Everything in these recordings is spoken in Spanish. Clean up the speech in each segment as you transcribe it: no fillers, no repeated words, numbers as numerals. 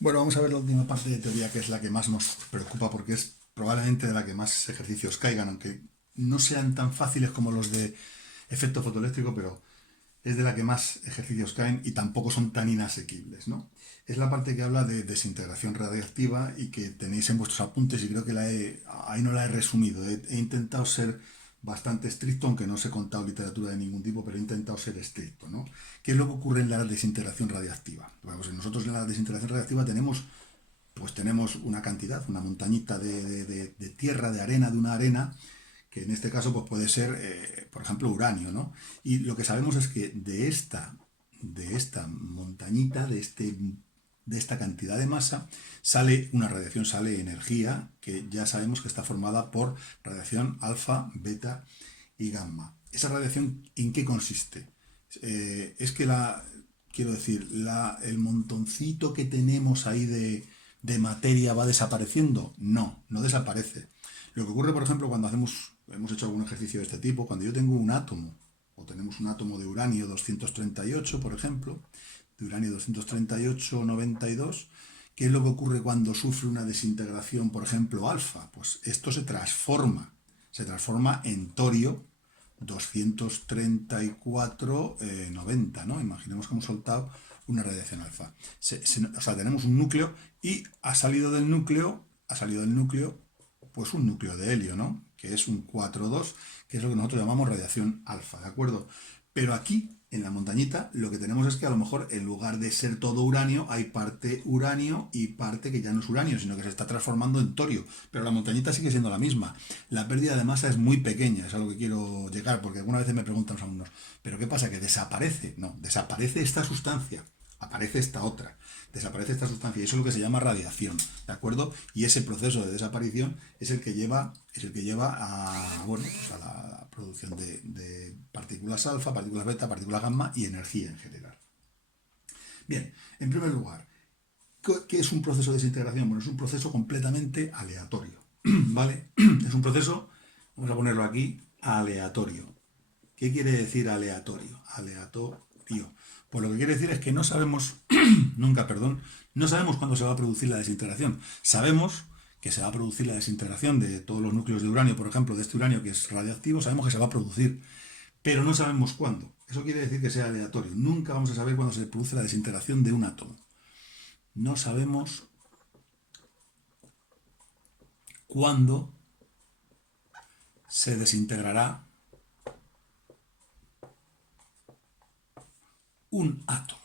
Bueno, vamos a ver la última parte de teoría, que es la que más nos preocupa porque es probablemente de la que más ejercicios caigan, aunque no sean tan fáciles como los de efecto fotoeléctrico, pero es de la que más ejercicios caen y tampoco son tan inasequibles, ¿no? Es la parte que habla de desintegración radiactiva y que tenéis en vuestros apuntes y creo que ahí no la he resumido. He intentado ser bastante estricto, aunque no os he contado literatura de ningún tipo, pero he intentado ser estricto, ¿no? ¿Qué es lo que ocurre en la desintegración radiactiva? Bueno, pues nosotros en la desintegración radiactiva tenemos una cantidad, una montañita de tierra, de arena, de una arena, que en este caso pues puede ser, por ejemplo, uranio, ¿no? Y lo que sabemos es que de esta montañita, de esta cantidad de masa, sale una radiación, sale energía, que ya sabemos que está formada por radiación alfa, beta y gamma. ¿Esa radiación en qué consiste? Es que quiero decir, el montoncito que tenemos ahí de materia va desapareciendo. No, no desaparece. Lo que ocurre, por ejemplo, cuando hemos hecho algún ejercicio de este tipo, cuando yo tengo un átomo, o tenemos un átomo de uranio 238, por ejemplo, de uranio 238-92, ¿qué es lo que ocurre cuando sufre una desintegración, por ejemplo, alfa? Pues esto se transforma en torio 234, 90, ¿no? Imaginemos que hemos soltado una radiación alfa. O sea, tenemos un núcleo y ha salido del núcleo, pues un núcleo de helio, ¿no? Que es un 4,2, que es lo que nosotros llamamos radiación alfa, ¿de acuerdo? Pero aquí, en la montañita, lo que tenemos es que a lo mejor en lugar de ser todo uranio, hay parte uranio y parte que ya no es uranio, sino que se está transformando en torio. Pero la montañita sigue siendo la misma. La pérdida de masa es muy pequeña, es a lo que quiero llegar, porque algunas veces me preguntan los alumnos, ¿pero qué pasa? ¿Que desaparece? No, desaparece esta sustancia, aparece esta otra. Desaparece esta sustancia y eso es lo que se llama radiación, ¿de acuerdo? Y ese proceso de desaparición es el que lleva bueno, pues a la producción de partículas alfa, partículas beta, partículas gamma y energía en general. Bien, en primer lugar, ¿qué es un proceso de desintegración? Bueno, es un proceso completamente aleatorio, ¿vale? Es un proceso, vamos a ponerlo aquí, aleatorio. ¿Qué quiere decir aleatorio? Aleatorio. Pues lo que quiere decir es que no sabemos, nunca, perdón, no sabemos cuándo se va a producir la desintegración. Sabemos que se va a producir la desintegración de todos los núcleos de uranio, por ejemplo, de este uranio que es radiactivo, sabemos que se va a producir, pero no sabemos cuándo. Eso quiere decir que sea aleatorio. Nunca vamos a saber cuándo se produce la desintegración de un átomo. No sabemos cuándo se desintegrará un átomo.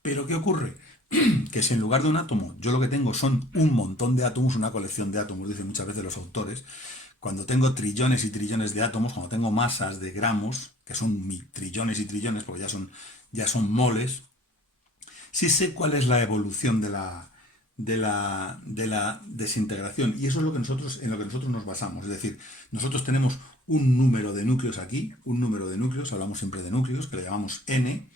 Pero ¿qué ocurre? Que si en lugar de un átomo yo lo que tengo son un montón de átomos, una colección de átomos, dicen muchas veces los autores, cuando tengo trillones y trillones de átomos, cuando tengo masas de gramos, que son trillones y trillones, porque ya son moles, sí sé cuál es la evolución de la desintegración. Y eso es en lo que nosotros nos basamos. Es decir, nosotros tenemos un número de núcleos aquí, un número de núcleos, hablamos siempre de núcleos, que le llamamos n,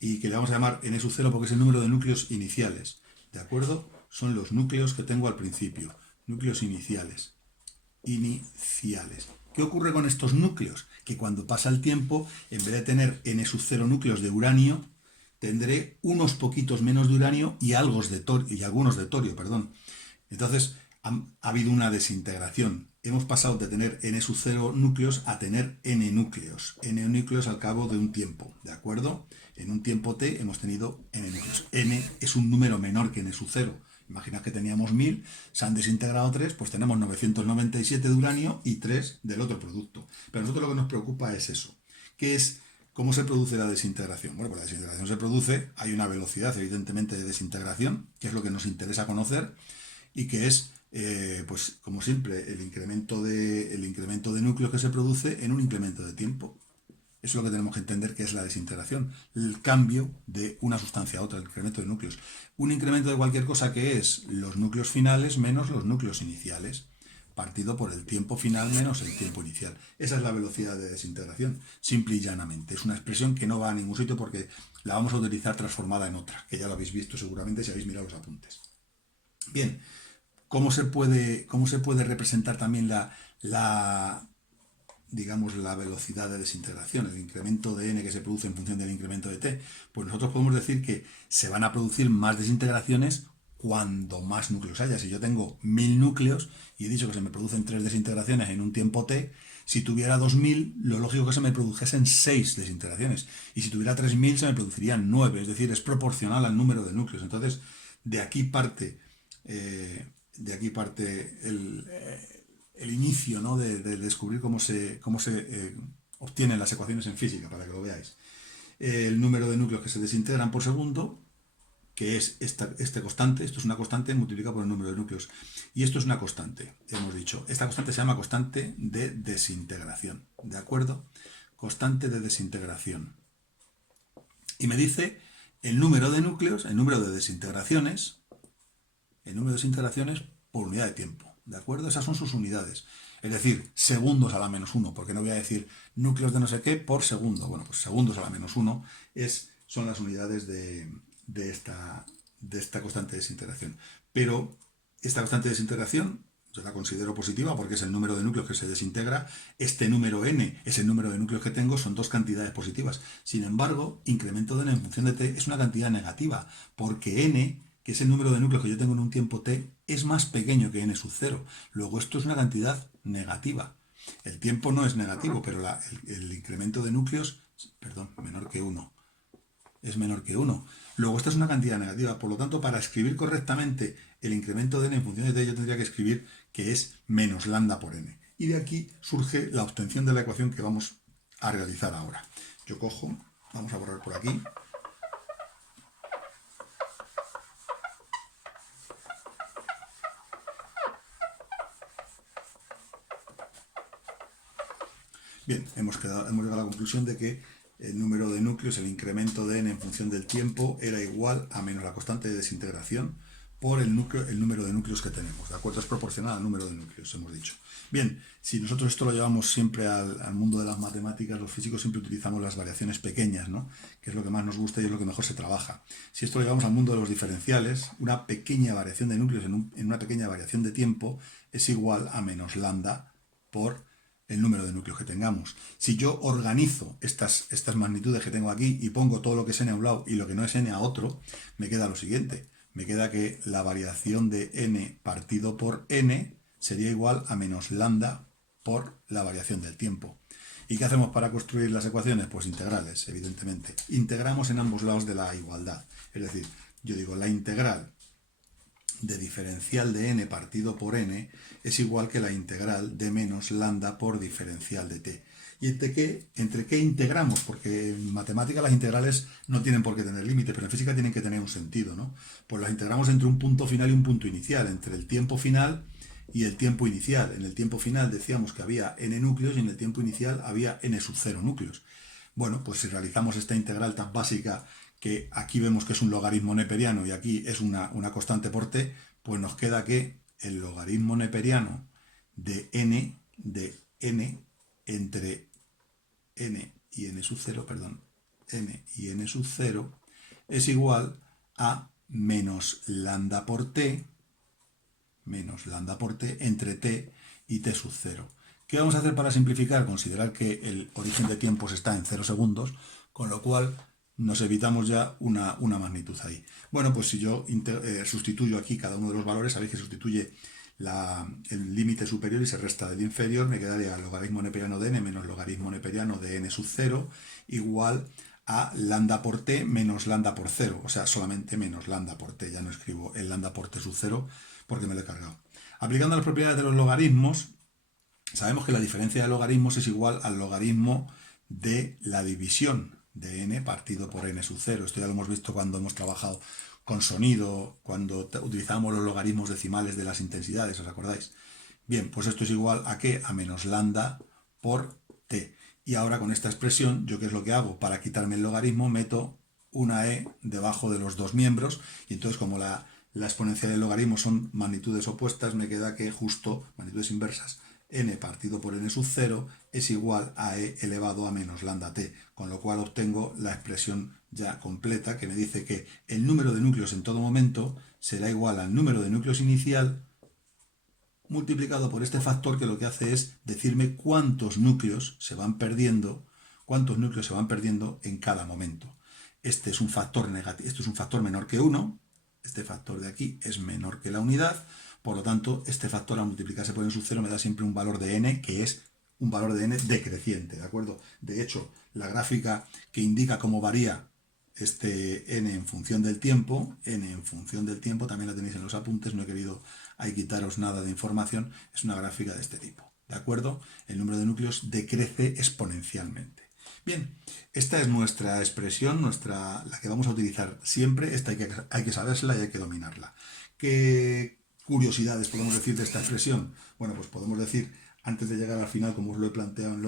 y que le vamos a llamar n sub 0 porque es el número de núcleos iniciales. ¿De acuerdo? Son los núcleos que tengo al principio. Núcleos iniciales. Iniciales. ¿Qué ocurre con estos núcleos? Que cuando pasa el tiempo, en vez de tener n sub 0 núcleos de uranio, tendré unos poquitos menos de uranio y algunos de torio, perdón. Entonces, ha habido una desintegración. Hemos pasado de tener n sub 0 núcleos a tener n núcleos. N núcleos al cabo de un tiempo, ¿de acuerdo? En un tiempo t hemos tenido n núcleos. N es un número menor que n sub 0. Imaginad que teníamos 1000, se han desintegrado 3, pues tenemos 997 de uranio y 3 del otro producto. Pero a nosotros lo que nos preocupa es eso, que es cómo se produce la desintegración. Bueno, pues la desintegración se produce, hay una velocidad evidentemente de desintegración, que es lo que nos interesa conocer, y que es, pues como siempre, el incremento de núcleos que se produce en un incremento de tiempo. Eso es lo que tenemos que entender que es la desintegración, el cambio de una sustancia a otra, el incremento de núcleos. Un incremento de cualquier cosa que es los núcleos finales menos los núcleos iniciales, partido por el tiempo final menos el tiempo inicial. Esa es la velocidad de desintegración, simple y llanamente. Es una expresión que no va a ningún sitio porque la vamos a utilizar transformada en otra, que ya lo habéis visto seguramente si habéis mirado los apuntes. Bien, ¿cómo se puede representar también la digamos, la velocidad de desintegración, el incremento de n que se produce en función del incremento de t, pues nosotros podemos decir que se van a producir más desintegraciones cuando más núcleos haya. Si yo tengo 1000 núcleos y he dicho que se me producen 3 desintegraciones en un tiempo t, si tuviera 2000, lo lógico es que se me produjesen 6 desintegraciones. Y si tuviera 3000, se me producirían 9. Es decir, es proporcional al número de núcleos. Entonces, de aquí parte, el inicio, ¿no?, de descubrir cómo se obtienen las ecuaciones en física, para que lo veáis. El número de núcleos que se desintegran por segundo, que es este constante, esto es una constante multiplicada por el número de núcleos. Y esto es una constante, hemos dicho. Esta constante se llama constante de desintegración, ¿de acuerdo? Constante de desintegración. Y me dice el número de núcleos, el número de desintegraciones por unidad de tiempo, ¿de acuerdo? Esas son sus unidades. Es decir, segundos a la -1, porque no voy a decir núcleos de no sé qué por segundo. Bueno, pues segundos a la -1 son las unidades de esta constante de desintegración. Pero esta constante de desintegración yo la considero positiva porque es el número de núcleos que se desintegra. Este número n es el número de núcleos que tengo, son dos cantidades positivas. Sin embargo, incremento de n en función de t es una cantidad negativa, porque n, que es el número de núcleos que yo tengo en un tiempo t, es más pequeño que n sub 0. Luego esto es una cantidad negativa. El tiempo no es negativo, pero el incremento de núcleos, menor que 1. Es menor que 1. Luego esta es una cantidad negativa, por lo tanto, para escribir correctamente el incremento de n en función de t, yo tendría que escribir que es menos lambda por n. Y de aquí surge la obtención de la ecuación que vamos a realizar ahora. Yo cojo, vamos a borrar por aquí. Bien, hemos llegado a la conclusión de que el número de núcleos, el incremento de n en función del tiempo, era igual a menos la constante de desintegración por el número de núcleos que tenemos, ¿de acuerdo? Es proporcional al número de núcleos, hemos dicho. Bien, si nosotros esto lo llevamos siempre al mundo de las matemáticas, los físicos siempre utilizamos las variaciones pequeñas, ¿no?, que es lo que más nos gusta y es lo que mejor se trabaja. Si esto lo llevamos al mundo de los diferenciales, una pequeña variación de núcleos en una pequeña variación de tiempo es igual a menos lambda por el número de núcleos que tengamos. Si yo organizo estas magnitudes que tengo aquí y pongo todo lo que es n a un lado y lo que no es n a otro, me queda lo siguiente. Me queda que la variación de n partido por n sería igual a menos lambda por la variación del tiempo. ¿Y qué hacemos para construir las ecuaciones? Pues integrales, evidentemente. Integramos en ambos lados de la igualdad. Es decir, yo digo, la integral de diferencial de n partido por n es igual que la integral de menos lambda por diferencial de t. ¿Y entre qué integramos? Porque en matemática las integrales no tienen por qué tener límite, pero en física tienen que tener un sentido, ¿no? Pues las integramos entre un punto final y un punto inicial, entre el tiempo final y el tiempo inicial. En el tiempo final decíamos que había n núcleos y en el tiempo inicial había n sub 0 núcleos. Bueno, pues si realizamos esta integral tan básica, que aquí vemos que es un logaritmo neperiano y aquí es una constante por t, pues nos queda que el logaritmo neperiano de n entre n y n sub 0, es igual a menos lambda por t entre t y t sub 0. ¿Qué vamos a hacer para simplificar? Considerar que el origen de tiempos está en 0 segundos, con lo cual nos evitamos ya una magnitud ahí. Bueno, pues si yo sustituyo aquí cada uno de los valores, sabéis que sustituye el límite superior y se resta del inferior, me quedaría logaritmo neperiano de n menos logaritmo neperiano de n sub 0 igual a lambda por t menos lambda por 0, o sea, solamente menos lambda por t. Ya no escribo el lambda por t sub 0 porque me lo he cargado. Aplicando las propiedades de los logaritmos, sabemos que la diferencia de logaritmos es igual al logaritmo de la división de n partido por n sub 0. Esto ya lo hemos visto cuando hemos trabajado con sonido, cuando utilizábamos los logaritmos decimales de las intensidades, ¿os acordáis? Bien, pues esto es igual a ¿qué? A menos lambda por t. Y ahora con esta expresión, ¿yo qué es lo que hago? Para quitarme el logaritmo, meto una e debajo de los dos miembros, y entonces como la exponencial y el logaritmo son magnitudes opuestas, me queda que justo, magnitudes inversas, n partido por n sub 0 es igual a e elevado a menos lambda t, con lo cual obtengo la expresión ya completa que me dice que el número de núcleos en todo momento será igual al número de núcleos inicial multiplicado por este factor que lo que hace es decirme cuántos núcleos se van perdiendo, en cada momento. Este es un factor negativo, esto es un factor menor que 1, este factor de aquí es menor que la unidad, por lo tanto, este factor al multiplicarse por n sub 0 me da siempre un valor de n que es un valor de n decreciente, ¿de acuerdo? De hecho, la gráfica que indica cómo varía este n en función del tiempo, también la tenéis en los apuntes, no he querido ahí quitaros nada de información, es una gráfica de este tipo, ¿de acuerdo? El número de núcleos decrece exponencialmente. Bien, esta es nuestra expresión, la que vamos a utilizar siempre, esta hay que sabérsela y hay que dominarla. ¿Qué curiosidades podemos decir de esta expresión? Bueno, pues podemos decir, antes de llegar al final, como os lo he planteado en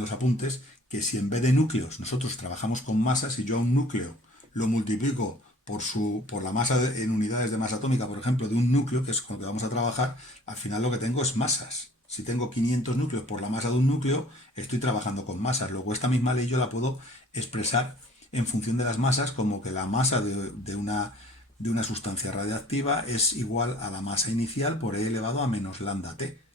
los apuntes, que si en vez de núcleos nosotros trabajamos con masas y yo a un núcleo lo multiplico por la masa en unidades de masa atómica, por ejemplo, de un núcleo, que es con lo que vamos a trabajar, al final lo que tengo es masas. Si tengo 500 núcleos por la masa de un núcleo, estoy trabajando con masas. Luego esta misma ley yo la puedo expresar en función de las masas como que la masa de una sustancia radiactiva es igual a la masa inicial por e elevado a menos lambda t.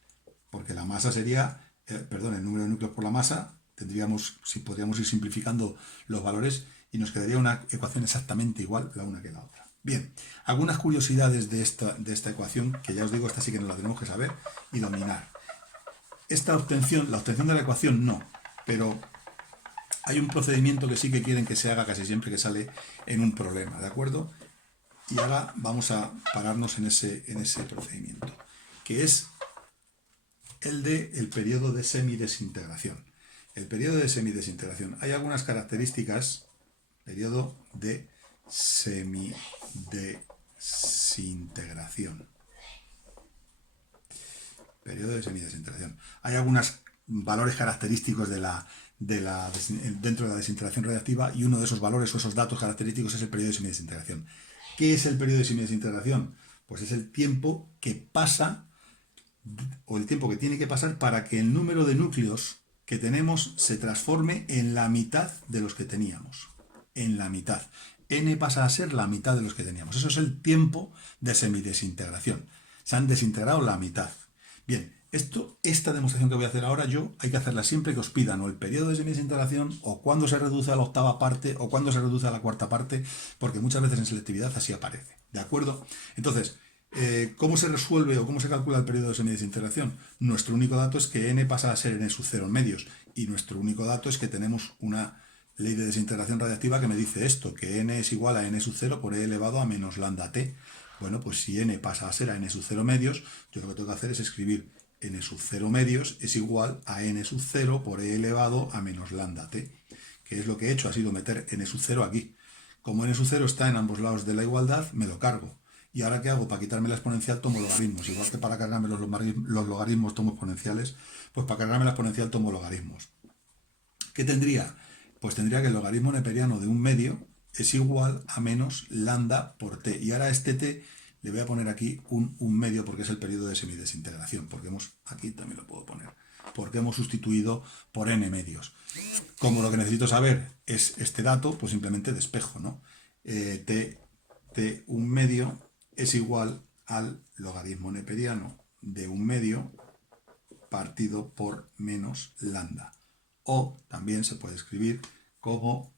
Porque la masa sería, el número de núcleos por la masa, podríamos ir simplificando los valores y nos quedaría una ecuación exactamente igual la una que la otra. Bien, algunas curiosidades de esta ecuación, que ya os digo, esta sí que nos la tenemos que saber y dominar. La obtención de la ecuación no, pero hay un procedimiento que sí que quieren que se haga casi siempre que sale en un problema, ¿de acuerdo? Y ahora vamos a pararnos en ese procedimiento, que es el periodo de semidesintegración. El periodo de semidesintegración. Hay algunas características. Periodo de semidesintegración. Periodo de semidesintegración. Hay algunos valores característicos dentro de la desintegración radiactiva, y uno de esos valores o esos datos característicos es el periodo de semidesintegración. ¿Qué es el periodo de semidesintegración? Pues es el tiempo que pasa, o el tiempo que tiene que pasar para que el número de núcleos que tenemos se transforme en la mitad de los que teníamos. En la mitad. N pasa a ser la mitad de los que teníamos. Eso es el tiempo de semidesintegración. Se han desintegrado la mitad. Bien, esta demostración que voy a hacer ahora hay que hacerla siempre que os pidan o el periodo de semidesintegración, o cuándo se reduce a la octava parte, o cuándo se reduce a la cuarta parte, porque muchas veces en selectividad así aparece. ¿De acuerdo? Entonces, ¿cómo se resuelve o cómo se calcula el periodo de semidesintegración? Nuestro único dato es que n pasa a ser n sub 0 en medios, y nuestro único dato es que tenemos una ley de desintegración radiactiva que me dice esto, que n es igual a n sub 0 por e elevado a menos lambda t. Bueno, pues si n pasa a ser a n sub 0 medios, yo lo que tengo que hacer es escribir n sub 0 medios es igual a n sub 0 por e elevado a menos lambda t. Que es lo que he hecho, ha sido meter n sub 0 aquí. Como n sub 0 está en ambos lados de la igualdad, me lo cargo. ¿Y ahora qué hago? Para quitarme la exponencial tomo logaritmos. Igual que para cargarme los logaritmos tomo exponenciales, pues para cargarme la exponencial tomo logaritmos. ¿Qué tendría? Pues tendría que el logaritmo neperiano de un medio es igual a menos lambda por t. Y ahora a este t le voy a poner aquí un medio porque es el periodo de semidesintegración. Aquí también lo puedo poner. Porque hemos sustituido por n medios. Como lo que necesito saber es este dato, pues simplemente despejo, ¿no? T un medio es igual al logaritmo neperiano de un medio partido por menos lambda. O también se puede escribir como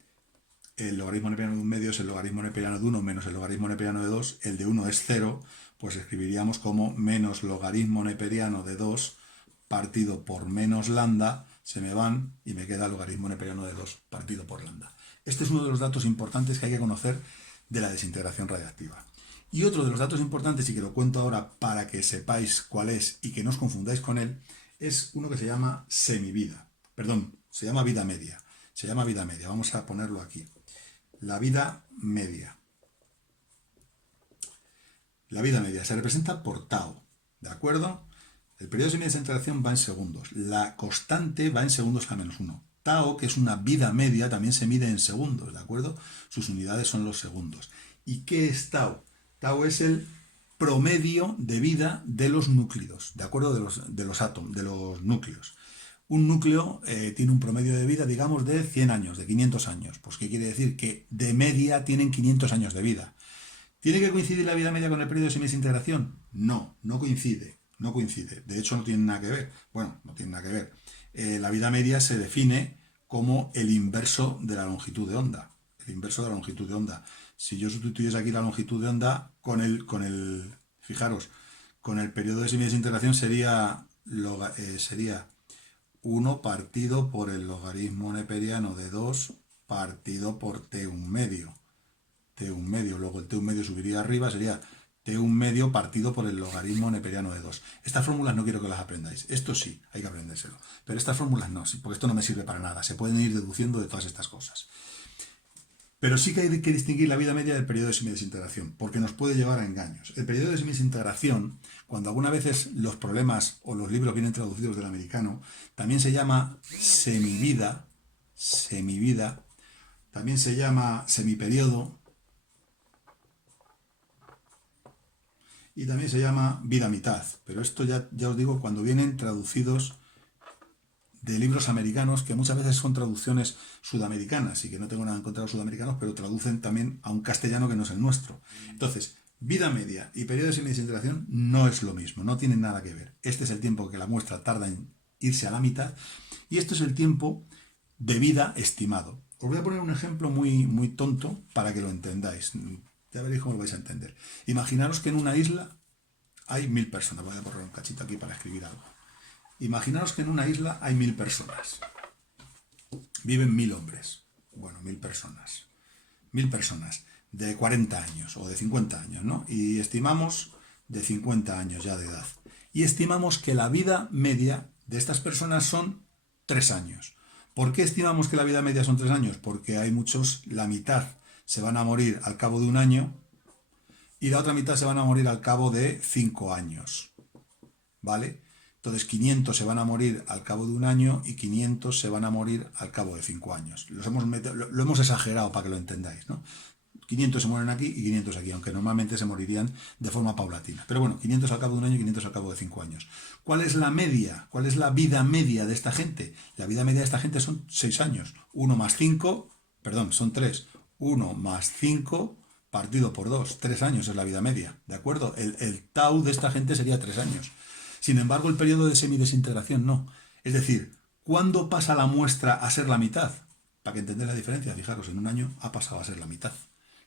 el logaritmo neperiano de un medio es el logaritmo neperiano de 1 menos el logaritmo neperiano de 2, el de 1 es 0, pues escribiríamos como menos logaritmo neperiano de 2 partido por menos lambda, se me van y me queda logaritmo neperiano de 2 partido por lambda. Este es uno de los datos importantes que hay que conocer de la desintegración radiactiva. Y otro de los datos importantes, y que lo cuento ahora para que sepáis cuál es y que no os confundáis con él, es uno que se llama semivida. Perdón, se llama vida media. Se llama vida media. Vamos a ponerlo aquí. La vida media. La vida media se representa por tau. ¿De acuerdo? El periodo de semidesintegración va en segundos. La constante va en segundos a menos 1. Tau, que es una vida media, también se mide en segundos. ¿De acuerdo? Sus unidades son los segundos. ¿Y qué es tau? Tau es el promedio de vida de los núcleos, ¿de acuerdo? De los núcleos. Un núcleo tiene un promedio de vida, digamos, de 100 años, de 500 años. Pues ¿qué quiere decir? Que de media tienen 500 años de vida. ¿Tiene que coincidir la vida media con el periodo de semidesintegración? No coincide, no coincide. De hecho, no tiene nada que ver. Bueno, no tiene nada que ver. La vida media se define como el inverso de la longitud de onda. El inverso de la longitud de onda. Si yo sustituyese aquí la longitud de onda fijaros, con el periodo de semidesintegración sería 1 partido por el logaritmo neperiano de 2 partido por t1 medio. T1 medio, luego el t1 medio subiría arriba, sería t1 medio partido por el logaritmo neperiano de 2. Estas fórmulas no quiero que las aprendáis. Esto sí, hay que aprendérselo. Pero estas fórmulas no, porque esto no me sirve para nada. Se pueden ir deduciendo de todas estas cosas. Pero sí que hay que distinguir la vida media del periodo de semidesintegración, porque nos puede llevar a engaños. El periodo de semidesintegración, cuando algunas veces los problemas o los libros vienen traducidos del americano, también se llama semivida, también se llama semiperiodo y también se llama vida mitad. Pero esto ya os digo, cuando vienen traducidos de libros americanos, que muchas veces son traducciones sudamericanas, y que no tengo nada en contra de los sudamericanos, pero traducen también a un castellano que no es el nuestro. Entonces, vida media y periodo de semidesintegración no es lo mismo, no tienen nada que ver. Este es el tiempo que la muestra tarda en irse a la mitad, y esto es el tiempo de vida estimado. Os voy a poner un ejemplo muy, muy tonto para que lo entendáis. Ya veréis cómo lo vais a entender. Imaginaros que en una isla hay 1000 personas. Voy a borrar un cachito aquí para escribir algo. Imaginaos que en una isla hay 1000 personas. Viven 1000 hombres. Bueno, 1000 personas. 1000 personas de 40 años o de 50 años, ¿no? Y estimamos de 50 años ya de edad. Y estimamos que la vida media de estas personas son 3 años. ¿Por qué estimamos que la vida media son 3 años? Porque hay muchos, la mitad se van a morir al cabo de un año y la otra mitad se van a morir al cabo de 5 años. ¿Vale? Entonces 500 se van a morir al cabo de un año y 500 se van a morir al cabo de 5 años. Lo hemos exagerado para que lo entendáis, ¿no? 500 se mueren aquí y 500 aquí, aunque normalmente se morirían de forma paulatina. Pero bueno, 500 al cabo de un año y 500 al cabo de 5 años. ¿Cuál es la media? ¿Cuál es la vida media de esta gente? La vida media de esta gente son 6 años. 1 más 5, perdón, son 3. 1 más 5 partido por 2. 3 años es la vida media, ¿de acuerdo? El tau de esta gente sería 3 años. Sin embargo, el periodo de semidesintegración no. Es decir, ¿cuándo pasa la muestra a ser la mitad? Para que entendáis la diferencia, fijaros, en un año ha pasado a ser la mitad.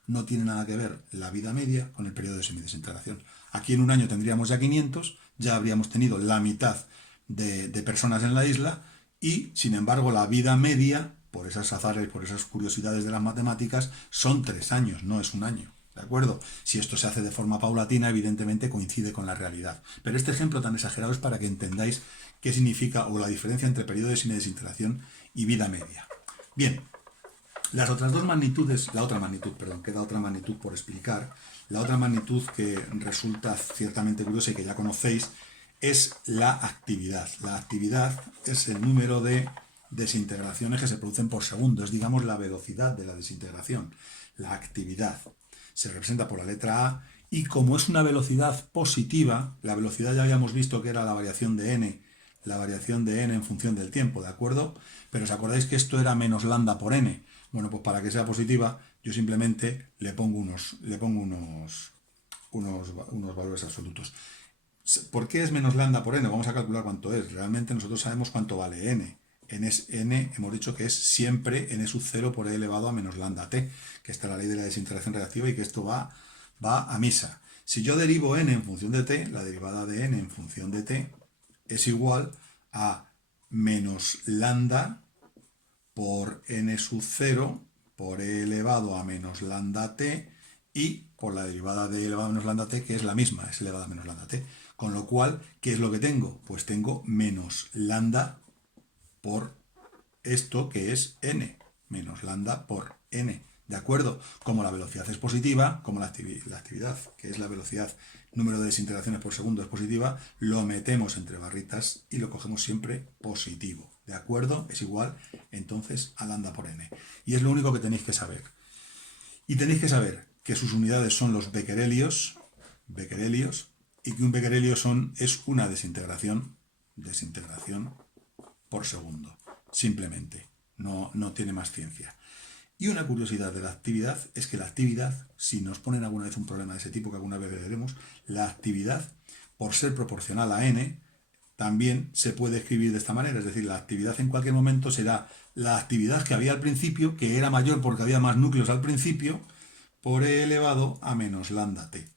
No tiene nada que ver la vida media con el periodo de semidesintegración. Aquí en un año tendríamos ya 500, ya habríamos tenido la mitad de personas en la isla y, sin embargo, la vida media, por esas azares, por esas curiosidades de las matemáticas, son 3 años, no es un año. ¿De acuerdo? Si esto se hace de forma paulatina, evidentemente coincide con la realidad. Pero este ejemplo tan exagerado es para que entendáis qué significa o la diferencia entre periodo de semidesintegración y vida media. Bien, las otras dos magnitudes, queda otra magnitud por explicar. La otra magnitud que resulta ciertamente curiosa y que ya conocéis es la actividad. La actividad es el número de desintegraciones que se producen por segundo, es digamos la velocidad de la desintegración. La actividad se representa por la letra A y como es una velocidad positiva, la velocidad ya habíamos visto que era la variación de n en función del tiempo, ¿de acuerdo? Pero os acordáis que esto era menos lambda por n. Bueno, pues para que sea positiva, yo simplemente le pongo unos valores absolutos. ¿Por qué es menos lambda por n? Vamos a calcular cuánto es. Realmente nosotros sabemos cuánto vale n. N hemos dicho que es siempre n sub 0 por e elevado a menos lambda t, que está la ley de la desintegración reactiva y que esto va a misa. Si yo derivo n en función de t, la derivada de n en función de t es igual a menos lambda por n sub 0 por e elevado a menos lambda t y por la derivada de e elevado a menos lambda t, que es la misma, es elevada a menos lambda t. Con lo cual, ¿qué es lo que tengo? Pues tengo menos lambda por esto que es n, menos lambda por n, ¿de acuerdo? Como la velocidad es positiva, como la actividad, que es la velocidad, número de desintegraciones por segundo es positiva, lo metemos entre barritas y lo cogemos siempre positivo, ¿de acuerdo? Es igual entonces a lambda por n. Y es lo único que tenéis que saber. Y tenéis que saber que sus unidades son los becquerelios, y que un becquerelio es una desintegración por segundo, simplemente, no tiene más ciencia. Y una curiosidad de la actividad es que la actividad, si nos ponen alguna vez un problema de ese tipo, que alguna vez veremos, la actividad, por ser proporcional a n, también se puede escribir de esta manera. Es decir, la actividad en cualquier momento será la actividad que había al principio, que era mayor porque había más núcleos al principio, por e elevado a menos lambda t.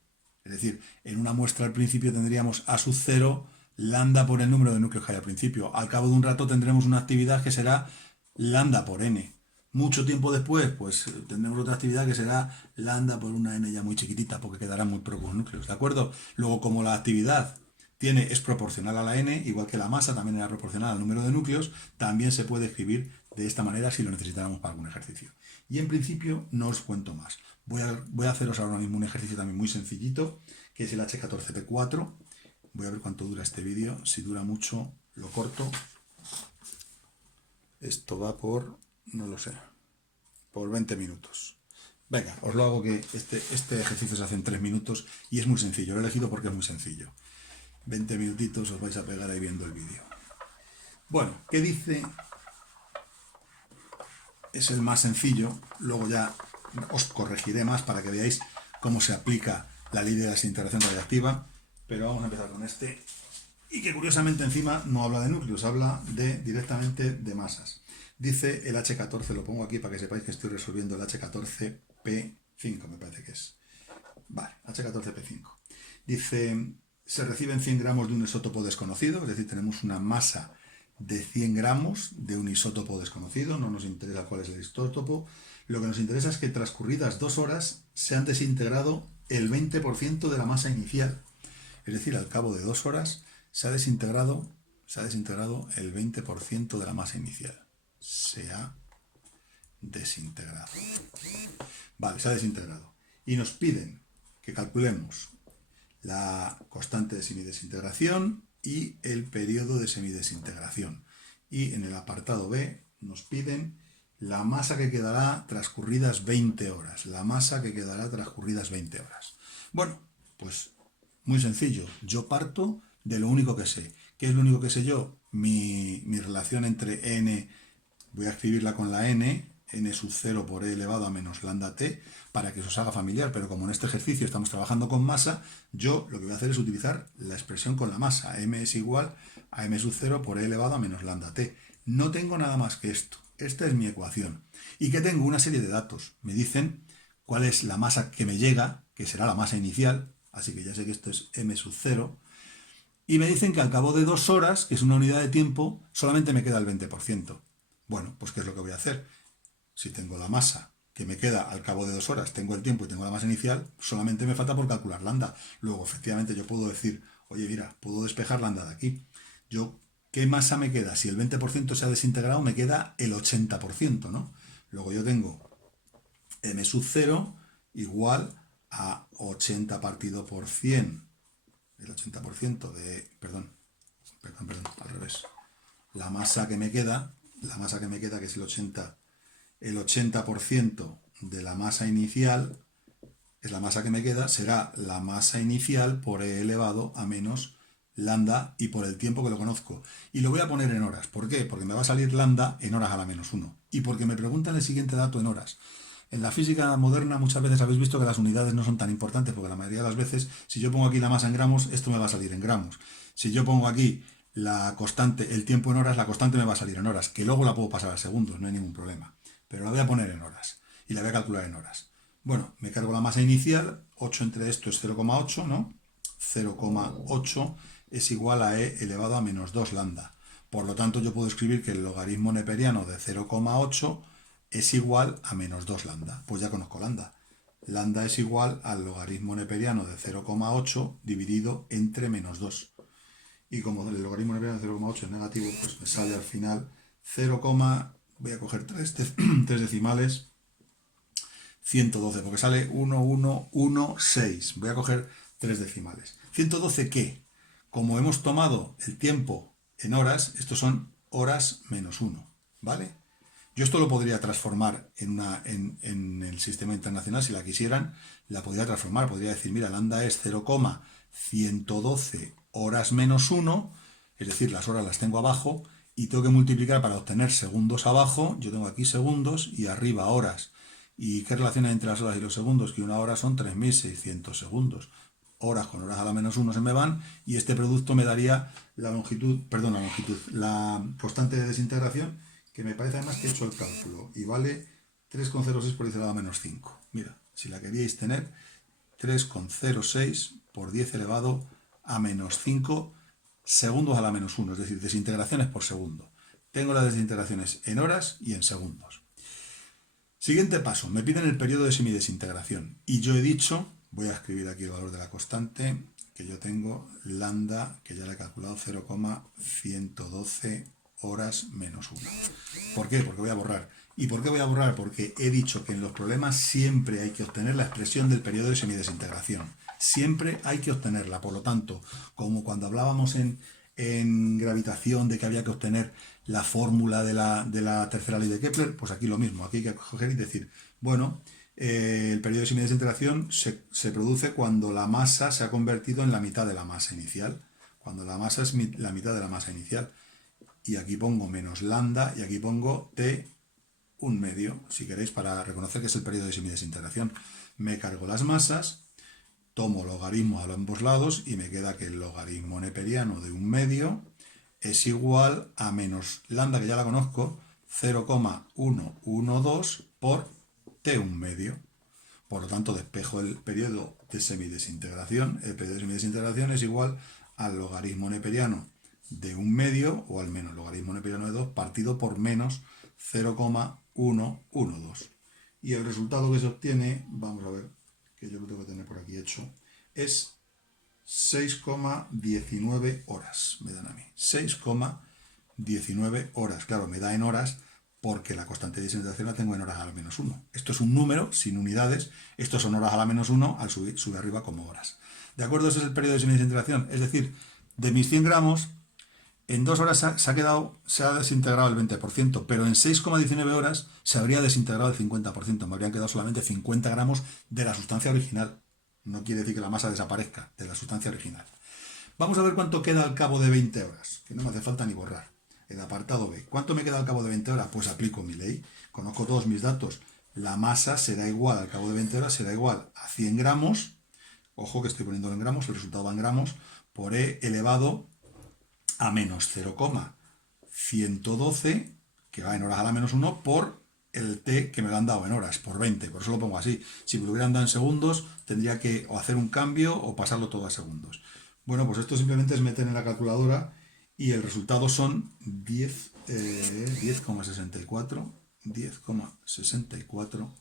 Es decir, en una muestra al principio tendríamos a sub 0 lambda por el número de núcleos que hay al principio. Al cabo de un rato tendremos una actividad que será lambda por n. Mucho tiempo después, pues tendremos otra actividad que será lambda por una n ya muy chiquitita, porque quedarán muy pocos núcleos, ¿de acuerdo? Luego, como la actividad es proporcional a la n, igual que la masa también era proporcional al número de núcleos, también se puede escribir de esta manera si lo necesitáramos para algún ejercicio. Y en principio no os cuento más. Voy a haceros ahora mismo un ejercicio también muy sencillito, que es el H14P4. Voy a ver cuánto dura este vídeo. Si dura mucho, lo corto. Esto va por, no lo sé, por 20 minutos. Venga, os lo hago que este ejercicio se hace en 3 minutos y es muy sencillo. Lo he elegido porque es muy sencillo. 20 minutitos os vais a pegar ahí viendo el vídeo. Bueno, ¿qué dice? Es el más sencillo. Luego ya os corregiré más para que veáis cómo se aplica la ley de la desintegración radiactiva. Pero vamos a empezar con este. Y que curiosamente encima no habla de núcleos, habla directamente de masas. Dice el H14, lo pongo aquí para que sepáis que estoy resolviendo el H14P5, me parece que es. Vale, H14P5. Dice, se reciben 100 gramos de un isótopo desconocido, es decir, tenemos una masa de 100 gramos de un isótopo desconocido, no nos interesa cuál es el isótopo, lo que nos interesa es que transcurridas 2 horas se han desintegrado el 20% de la masa inicial. Es decir, al cabo de 2 horas se ha desintegrado el 20% de la masa inicial. Se ha desintegrado. Vale, se ha desintegrado. Y nos piden que calculemos la constante de semidesintegración y el periodo de semidesintegración. Y en el apartado B nos piden la masa que quedará transcurridas 20 horas. La masa que quedará transcurridas 20 horas. Bueno, pues muy sencillo. Yo parto de lo único que sé. ¿Qué es lo único que sé yo? Mi relación entre n, voy a escribirla con la n sub 0 por e elevado a menos lambda t, para que os haga familiar, pero como en este ejercicio estamos trabajando con masa, yo lo que voy a hacer es utilizar la expresión con la masa. M es igual a m sub 0 por e elevado a menos lambda t. No tengo nada más que esto. Esta es mi ecuación. Y que tengo una serie de datos. Me dicen cuál es la masa que me llega, que será la masa inicial, así que ya sé que esto es m sub 0, y me dicen que al cabo de 2 horas, que es una unidad de tiempo, solamente me queda el 20%. Bueno, pues ¿qué es lo que voy a hacer? Si tengo la masa que me queda al cabo de 2 horas, tengo el tiempo y tengo la masa inicial, solamente me falta por calcular lambda. Luego, efectivamente, yo puedo decir, oye, mira, puedo despejar lambda de aquí. ¿Qué masa me queda? Si el 20% se ha desintegrado, me queda el 80%, ¿no? Luego yo tengo m sub 0 igual a 80 partido por 100. El 80% de... Perdón, al revés. La masa que me queda, que es el 80% de la masa inicial, es la masa que me queda, será la masa inicial por e elevado a menos lambda y por el tiempo que lo conozco. Y lo voy a poner en horas. ¿Por qué? Porque me va a salir lambda en horas a la menos 1. Y porque me preguntan el siguiente dato en horas. En la física moderna muchas veces habéis visto que las unidades no son tan importantes, porque la mayoría de las veces, si yo pongo aquí la masa en gramos, esto me va a salir en gramos. Si yo pongo aquí la constante, el tiempo en horas, la constante me va a salir en horas, que luego la puedo pasar a segundos, no hay ningún problema. Pero la voy a poner en horas y la voy a calcular en horas. Bueno, me cargo la masa inicial, 8 entre esto es 0,8, ¿no? 0,8 es igual a e elevado a menos 2 lambda. Por lo tanto, yo puedo escribir que el logaritmo neperiano de 0,8 es igual a menos 2 lambda. Pues ya conozco lambda. Lambda es igual al logaritmo neperiano de 0,8 dividido entre menos 2. Y como el logaritmo neperiano de 0,8 es negativo, pues me sale al final 0, voy a coger 3 decimales, 112, porque sale 1116. Voy a coger 3 decimales. ¿112 qué? Como hemos tomado el tiempo en horas, estos son horas menos 1, ¿vale? Yo esto lo podría transformar en el sistema internacional, si la quisieran, la podría transformar. Podría decir, mira, lambda es 0,112 horas menos 1, es decir, las horas las tengo abajo, y tengo que multiplicar para obtener segundos abajo. Yo tengo aquí segundos y arriba horas. ¿Y qué relación hay entre las horas y los segundos? Que una hora son 3600 segundos. Horas con horas a la menos 1 se me van y este producto me daría la longitud, perdón, la constante de desintegración, que me parece además que he hecho el cálculo y vale 3,06 por 10 elevado a menos 5. Mira, si la queríais tener, 3,06 por 10 elevado a menos 5 segundos a la menos 1, es decir, desintegraciones por segundo. Tengo las desintegraciones en horas y en segundos. Siguiente paso, me piden el periodo de semidesintegración y yo he dicho, voy a escribir aquí el valor de la constante, que yo tengo lambda, que ya le he calculado, 0,112 horas menos 1. ¿Por qué? Porque voy a borrar. ¿Y por qué voy a borrar? Porque he dicho que en los problemas siempre hay que obtener la expresión del periodo de semidesintegración. Siempre hay que obtenerla. Por lo tanto, como cuando hablábamos en gravitación de que había que obtener la fórmula de la tercera ley de Kepler, pues aquí lo mismo. Aquí hay que coger y decir, bueno, el periodo de semidesintegración se produce cuando la masa se ha convertido en la mitad de la masa inicial. Cuando la masa es la mitad de la masa inicial. Y aquí pongo menos lambda y aquí pongo t un medio, si queréis, para reconocer que es el periodo de semidesintegración. Me cargo las masas, tomo logaritmos a ambos lados y me queda que el logaritmo neperiano de un medio es igual a menos lambda, que ya la conozco, 0,112 por t un medio. Por lo tanto, despejo el periodo de semidesintegración. El periodo de semidesintegración es igual al logaritmo neperiano de un medio, o al menos logaritmo neperiano de 2, partido por menos 0,112. Y el resultado que se obtiene, vamos a ver, que yo lo tengo que tener por aquí hecho, es 6,19 horas, me dan a mí. 6,19 horas. Claro, me da en horas porque la constante de desintegración la tengo en horas a la menos 1. Esto es un número sin unidades, esto son horas a la menos 1, al subir, sube arriba como horas. ¿De acuerdo? Ese es el periodo de semidesintegración. Es decir, de mis 100 gramos, en 2 horas se ha desintegrado el 20%, pero en 6,19 horas se habría desintegrado el 50%. Me habrían quedado solamente 50 gramos de la sustancia original. No quiere decir que la masa desaparezca de la sustancia original. Vamos a ver cuánto queda al cabo de 20 horas, que no me hace falta ni borrar. El apartado B. ¿Cuánto me queda al cabo de 20 horas? Pues aplico mi ley. Conozco todos mis datos. La masa será igual, al cabo de 20 horas, será igual a 100 gramos. Ojo que estoy poniéndolo en gramos, el resultado va en gramos, por E elevado a menos 0,112, que va en horas a la menos 1, por el t que me lo han dado en horas, por 20. Por eso lo pongo así. Si me lo hubieran dado en segundos, tendría que o hacer un cambio o pasarlo todo a segundos. Bueno, pues esto simplemente es meter en la calculadora y el resultado son 10,64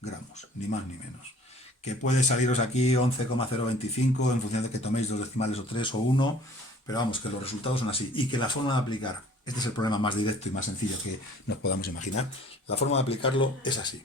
gramos, ni más ni menos. Que puede saliros aquí 11,025 en función de que toméis 2 decimales o 3 o 1, pero vamos, que los resultados son así. Y que la forma de aplicar, este es el problema más directo y más sencillo que nos podamos imaginar, la forma de aplicarlo es así.